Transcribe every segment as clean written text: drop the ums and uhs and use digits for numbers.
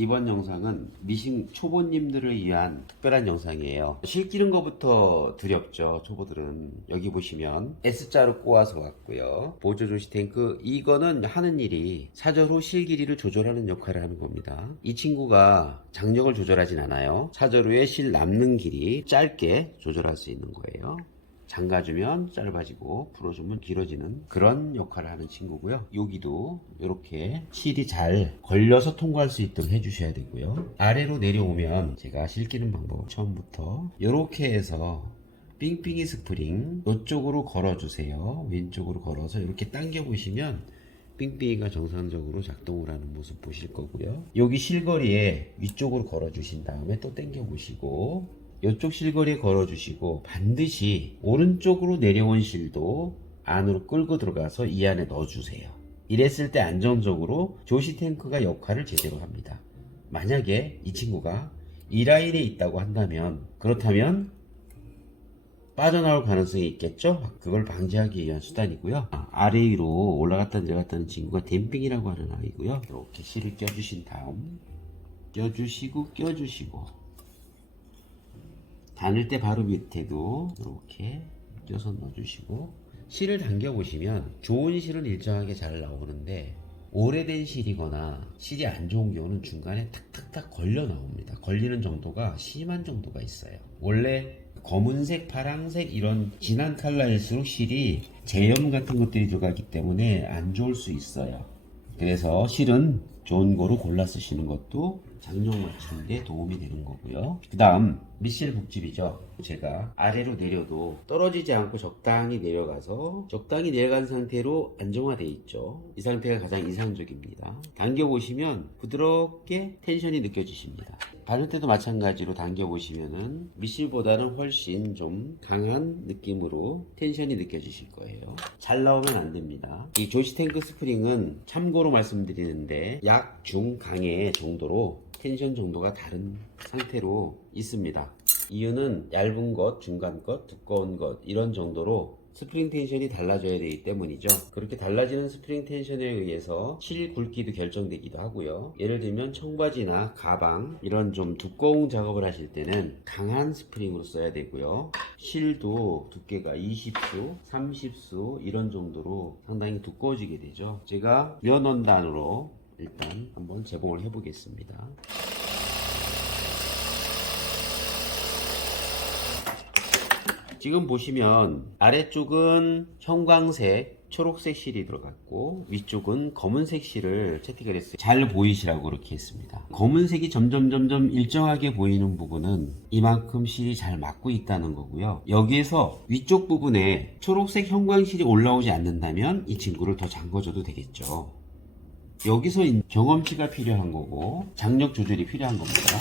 이번 영상은 미싱 초보님들을 위한 특별한 영상이에요. 실 끼는 것부터 두렵죠, 초보들은. 여기 보시면 S자로 꼬아서 왔고요. 보조 조시 탱크, 이거는 하는 일이 사절 후 실 길이를 조절하는 역할을 하는 겁니다. 이 친구가 장력을 조절하진 않아요. 사절 후에 실 남는 길이 짧게 조절할 수 있는 거예요. 잠가주면 짧아지고 풀어주면 길어지는 그런 역할을 하는 친구고요. 여기도 이렇게 실이 잘 걸려서 통과할 수 있도록 해주셔야 되고요. 아래로 내려오면 제가 실 끼는 방법 처음부터 이렇게 해서 삥삥이 스프링 이쪽으로 걸어주세요. 왼쪽으로 걸어서 이렇게 당겨 보시면 삥삥이가 정상적으로 작동을 하는 모습 보실 거고요. 여기 실거리에 위쪽으로 걸어 주신 다음에 또 당겨 보시고 이쪽 실거리에 걸어주시고 반드시 오른쪽으로 내려온 실도 안으로 끌고 들어가서 이 안에 넣어주세요. 이랬을 때 안정적으로 조시 탱크가 역할을 제대로 합니다. 만약에 이 친구가 이 라인에 있다고 한다면, 그렇다면 빠져나올 가능성이 있겠죠? 그걸 방지하기 위한 수단이고요. 아래 위로 올라갔다 내려갔다는 친구가 댐핑이라고 하는 아이고요. 이렇게 실을 껴주신 다음 껴주시고 다닐 때 바로 밑에도 이렇게 껴서 넣어주시고, 실을 당겨 보시면 좋은 실은 일정하게 잘 나오는데 오래된 실이거나 실이 안 좋은 경우는 중간에 탁탁탁 걸려 나옵니다. 걸리는 정도가 심한 정도가 있어요. 원래 검은색, 파랑색 이런 진한 컬러일수록 실이 제염 같은 것들이 들어가기 때문에 안 좋을 수 있어요. 그래서 실은 좋은 거로 골라 쓰시는 것도 장력 맞추는 데 도움이 되는 거고요. 그 다음 미실 복집이죠. 제가 아래로 내려도 떨어지지 않고 적당히 내려가서 적당히 내려간 상태로 안정화되어 있죠. 이 상태가 가장 이상적입니다. 당겨보시면 부드럽게 텐션이 느껴지십니다. 바를 때도 마찬가지로 당겨보시면은 미실보다는 훨씬 좀 강한 느낌으로 텐션이 느껴지실 거예요. 잘 나오면 안 됩니다. 이 조시 탱크 스프링은 참고로 말씀드리는데 약, 중, 강의 정도로 텐션 정도가 다른 상태로 있습니다. 이유는 얇은 것, 중간 것, 두꺼운 것 이런 정도로 스프링 텐션이 달라져야 되기 때문이죠. 그렇게 달라지는 스프링 텐션에 의해서 실 굵기도 결정되기도 하고요. 예를 들면 청바지나 가방 이런 좀 두꺼운 작업을 하실 때는 강한 스프링으로 써야 되고요. 실도 두께가 20수, 30수 이런 정도로 상당히 두꺼워지게 되죠. 제가 면 원단으로 일단 한번 재봉을 해 보겠습니다. 지금 보시면 아래쪽은 형광색, 초록색 실이 들어갔고 위쪽은 검은색 실을 채택을 했어요. 잘 보이시라고 그렇게 했습니다. 검은색이 점점 일정하게 보이는 부분은 이만큼 실이 잘 맞고 있다는 거고요. 여기에서 위쪽 부분에 초록색 형광실이 올라오지 않는다면 이 친구를 더 잠궈줘도 되겠죠. 여기서 경험치가 필요한 거고 장력 조절이 필요한 겁니다.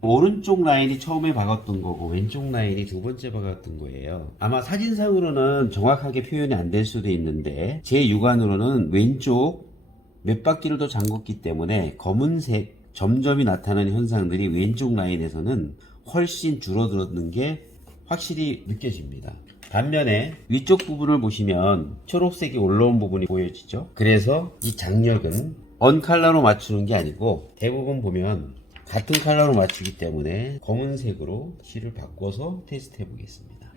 오른쪽 라인이 처음에 박았던 거고 왼쪽 라인이 두 번째 박았던 거예요. 아마 사진상으로는 정확하게 표현이 안 될 수도 있는데 제 육안으로는 왼쪽 몇 바퀴를 더 잠궜기 때문에 검은색 점점이 나타나는 현상들이 왼쪽 라인에서는 훨씬 줄어들었는 게 확실히 느껴집니다. 반면에 위쪽 부분을 보시면 초록색이 올라온 부분이 보여지죠. 그래서 이 장력은 언 컬러로 맞추는 게 아니고 대부분 보면 같은 컬러로 맞추기 때문에 검은색으로 실을 바꿔서 테스트 해 보겠습니다.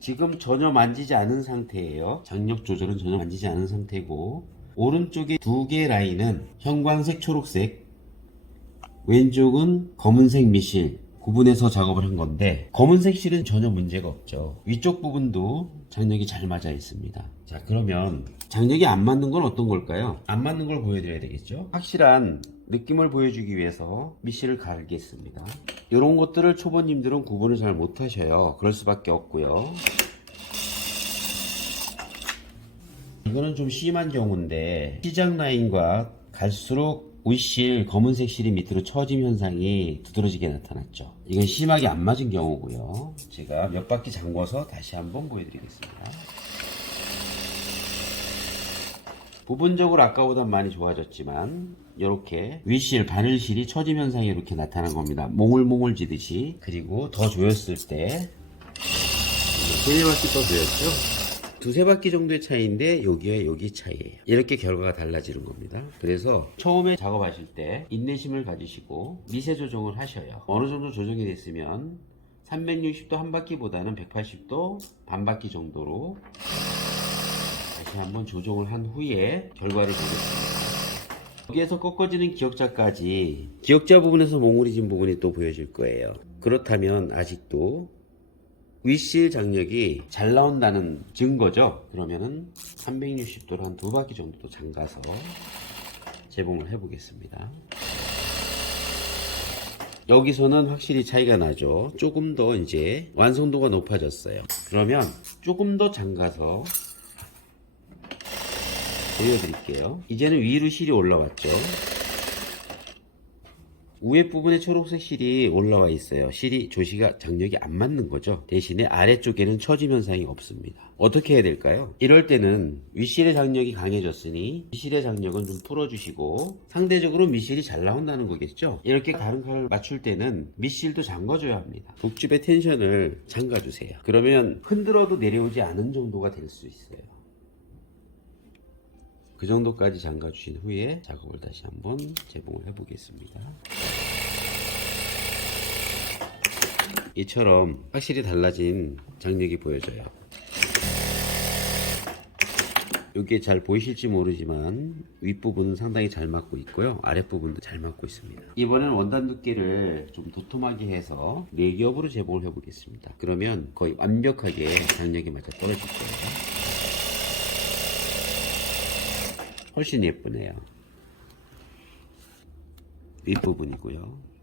지금 전혀 만지지 않은 상태예요. 장력 조절은 전혀 만지지 않은 상태고 오른쪽에 두 개 라인은 형광색, 초록색, 왼쪽은 검은색 미실 구분해서 작업을 한 건데 검은색 실은 전혀 문제가 없죠. 위쪽 부분도 장력이 잘 맞아 있습니다. 자, 그러면 장력이 안 맞는 건 어떤 걸까요? 안 맞는 걸 보여드려야 되겠죠. 확실한 느낌을 보여주기 위해서 미실을 갈겠습니다. 이런 것들을 초보님들은 구분을 잘 못하셔요. 그럴 수밖에 없고요. 이거는 좀 심한 경우인데 시작 라인과 갈수록 윗실, 검은색 실이 밑으로 처짐 현상이 두드러지게 나타났죠. 이건 심하게 안 맞은 경우고요. 제가 몇 바퀴 잠궈서 다시 한번 보여드리겠습니다. 부분적으로 아까보다 많이 좋아졌지만 이렇게 윗실, 바늘실이 처짐 현상이 이렇게 나타난 겁니다. 몽글몽글 지듯이. 그리고 더 조였을 때 3바퀴 더 조였죠. 두세 바퀴 정도의 차이인데 여기와 여기 차이예요. 이렇게 결과가 달라지는 겁니다. 그래서 처음에 작업하실 때 인내심을 가지시고 미세 조정을 하셔요. 어느 정도 조정이 됐으면 360도 한 바퀴보다는 180도 반 바퀴 정도로 다시 한번 조정을 한 후에 결과를 보겠습니다. 여기에서 꺾어지는 기역자까지 기역자 부분에서 몽우리진 부분이 또 보여질 거예요. 그렇다면 아직도 윗실 장력이 잘 나온다는 증거죠. 그러면은 360도로 한 두 바퀴 정도 또 잠가서 재봉을 해 보겠습니다. 여기서는 확실히 차이가 나죠. 조금 더 이제 완성도가 높아졌어요. 그러면 조금 더 잠가서 보여드릴게요. 이제는 위로 실이 올라왔죠. 위에 부분에 초록색 실이 올라와 있어요. 실이 조시가 장력이 안 맞는 거죠. 대신에 아래쪽에는 처짐 현상이 없습니다. 어떻게 해야 될까요? 이럴 때는 윗실의 장력이 강해졌으니 윗실의 장력은 좀 풀어주시고 상대적으로 밑실이 잘 나온다는 거겠죠. 이렇게 다른 칼을 맞출 때는 밑실도 잠가줘야 합니다. 북집의 텐션을 잠가주세요. 그러면 흔들어도 내려오지 않은 정도가 될 수 있어요. 그 정도까지 잠가 주신 후에 작업을 다시 한번 재봉을 해 보겠습니다. 이처럼 확실히 달라진 장력이 보여져요. 여기에 잘 보이실지 모르지만 윗부분은 상당히 잘 맞고 있고요. 아랫부분도 잘 맞고 있습니다. 이번에는 원단 두께를 좀 도톰하게 해서 4겹으로 재봉을 해 보겠습니다. 그러면 거의 완벽하게 장력이 맞아 떨어질 거예요. 훨씬 예쁘네요. 윗부분이고요.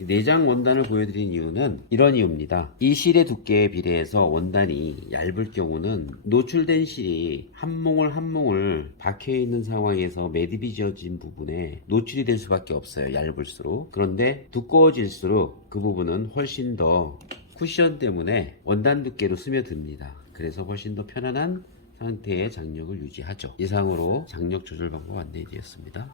내장 원단을 보여드린 이유는 이런 이유입니다. 이 실의 두께에 비례해서 원단이 얇을 경우는 노출된 실이 한 몽을 한 몽을 박혀있는 상황에서 매듭이 지어진 부분에 노출이 될 수밖에 없어요. 얇을수록. 그런데 두꺼워질수록 그 부분은 훨씬 더 쿠션 때문에 원단 두께로 스며듭니다. 그래서 훨씬 더 편안한 상태의 장력을 유지하죠. 이상으로 장력 조절 방법 안내해드렸습니다.